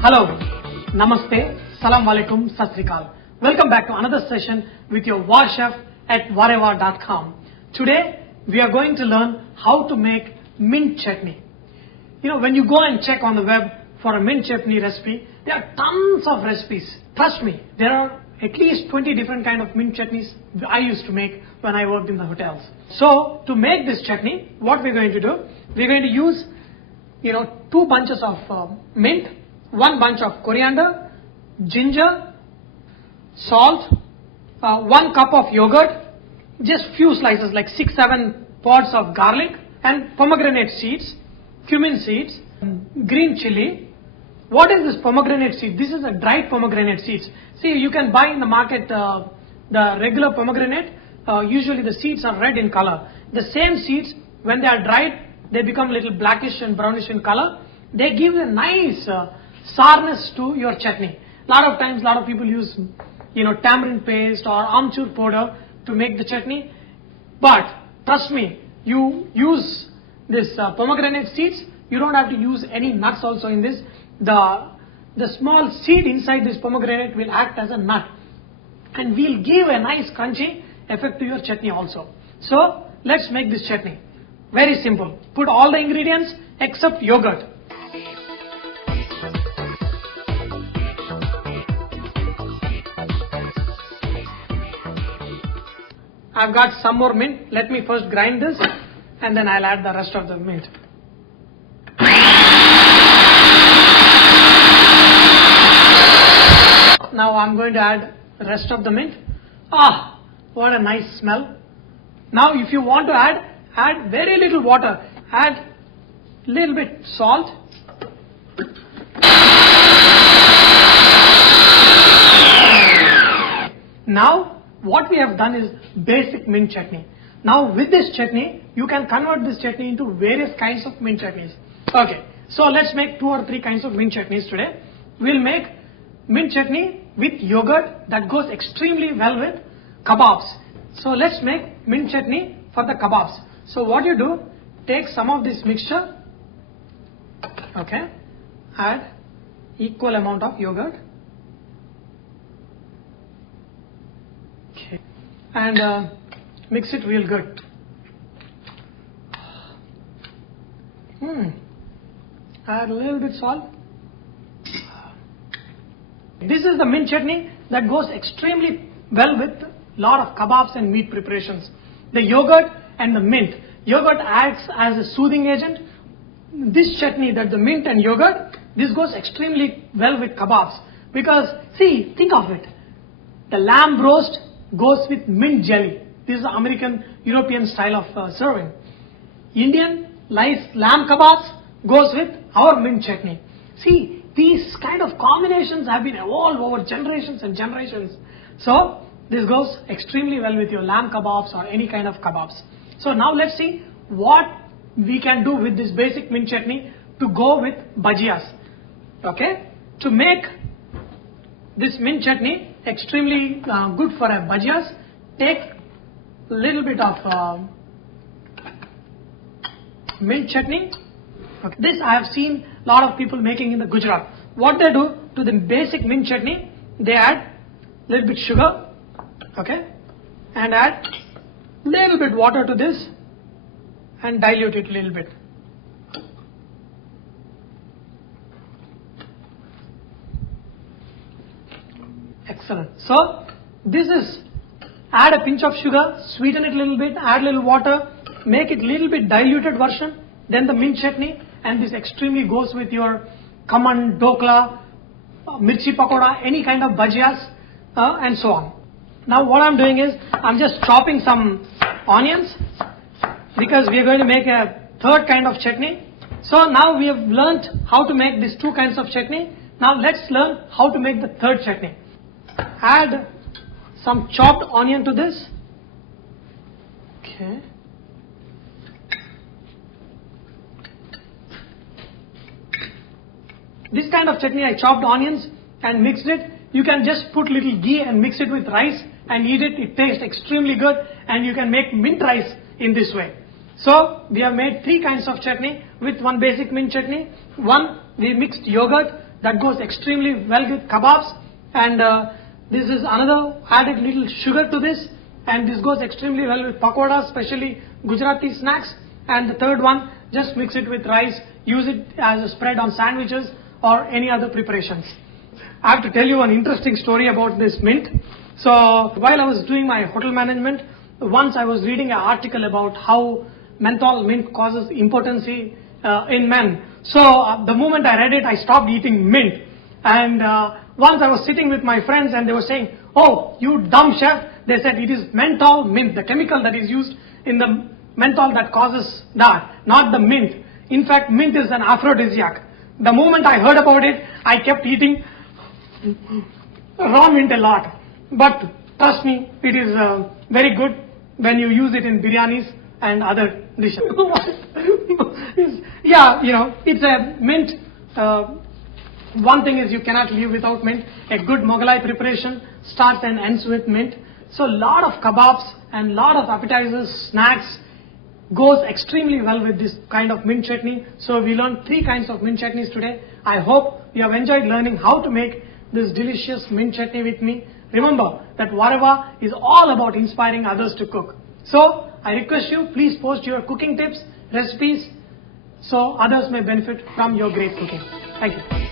Hello, Namaste, Salam Alaikum, Sat Sri Akal. Welcome back to another session with your War Chef at Vareva.com. Today we are going to learn how to make mint chutney. You know, when you go and check on the web for a mint chutney recipe, there are tons of recipes. Trust me, there are at least 20 different kind of mint chutneys I used to make when I worked in the hotels. So to make this chutney, what we're going to do, we're going to use 2 bunches of mint, 1 bunch of coriander, ginger, salt, 1 cup of yogurt, just few slices like 6-7 pods of garlic, and pomegranate seeds, cumin seeds, green chili. What is this pomegranate seed? This is a dried pomegranate seeds. See, you can buy in the market the regular pomegranate. Usually the seeds are red in color. The same seeds, when they are dried, they become little blackish and brownish in color. They give a nice sourness to your chutney. Lot of times, lot of people use, tamarind paste or amchur powder to make the chutney. But trust me, you use this pomegranate seeds. You don't have to use any nuts also in this. The small seed inside this pomegranate will act as a nut and will give a nice crunchy effect to your chutney also. So let's make this chutney. Very simple. Put all the ingredients except yogurt. I've got some more mint. Let me first grind this and then I'll add the rest of the mint. Now I'm going to add the rest of the mint. Ah, what a nice smell. Now if you want to add very little water. Add little bit salt. Now what we have done is basic mint chutney. Now with this chutney, you can convert this chutney into various kinds of mint chutneys. Okay, so let's make 2 or 3 kinds of mint chutneys today. We'll make mint chutney with yogurt that goes extremely well with kebabs. So let's make mint chutney for the kebabs. So what you do, take some of this mixture, okay, add equal amount of yogurt, okay, and mix it real good. Add a little bit salt. This is the mint chutney that goes extremely well with lot of kebabs and meat preparations. The yogurt and the mint. Yogurt acts as a soothing agent. This chutney, that the mint and yogurt, this goes extremely well with kebabs. Because, see, think of it. The lamb roast goes with mint jelly. This is the American, European style of serving. Indian lamb kebabs goes with our mint chutney. See, these kind of combinations have been evolved over generations and generations. So this goes extremely well with your lamb kebabs or any kind of kebabs. So now let's see what we can do with this basic mint chutney to go with bhajiyas. Okay, to make this mint chutney extremely good for a bhajiyas, take a little bit of mint chutney. Okay. This I have seen a lot of people making in the Gujarat. What they do to the basic mint chutney, they add a little bit sugar, okay, and add a little bit water to this and dilute it a little bit. Excellent. So this is, add a pinch of sugar, sweeten it a little bit, add a little water, make it a little bit diluted version, then the mint chutney, and this extremely goes with your khaman, dokla, mirchi pakoda, any kind of bhajiyas, and so on. Now what I'm doing is, I'm just chopping some onions because we are going to make a 3rd kind of chutney. So now we have learnt how to make these 2 kinds of chutney. Now let's learn how to make the 3rd chutney. Add some chopped onion to this. Okay. This kind of chutney, I chopped onions and mixed it. You can just put little ghee and mix it with rice and eat it. It tastes extremely good, and you can make mint rice in this way. So we have made 3 kinds of chutney with one basic mint chutney. One, we mixed yogurt that goes extremely well with kebabs, and this is another added little sugar to this, and this goes extremely well with pakoras, especially Gujarati snacks. And the third one, just mix it with rice, use it as a spread on sandwiches or any other preparations. I have to tell you an interesting story about this mint. So while I was doing my hotel management, once I was reading an article about how menthol mint causes impotency in men. So the moment I read it, I stopped eating mint. And once I was sitting with my friends and they were saying, "Oh, you dumb chef," they said it is menthol mint, the chemical that is used in the menthol that causes that, not the mint. In fact, mint is an aphrodisiac. The moment I heard about it, I kept eating raw mint a lot. But trust me, it is very good when you use it in biryanis and other dishes. Yeah, you know, it's a mint. One thing is you cannot live without mint. A good Mughalai preparation starts and ends with mint. So a lot of kebabs and lot of appetizers, snacks goes extremely well with this kind of mint chutney. So we learned 3 kinds of mint chutneys today. I hope you have enjoyed learning how to make this delicious mint chutney with me. Remember that Vareva is all about inspiring others to cook. So I request you, please post your cooking tips, recipes, so others may benefit from your great cooking. Thank you.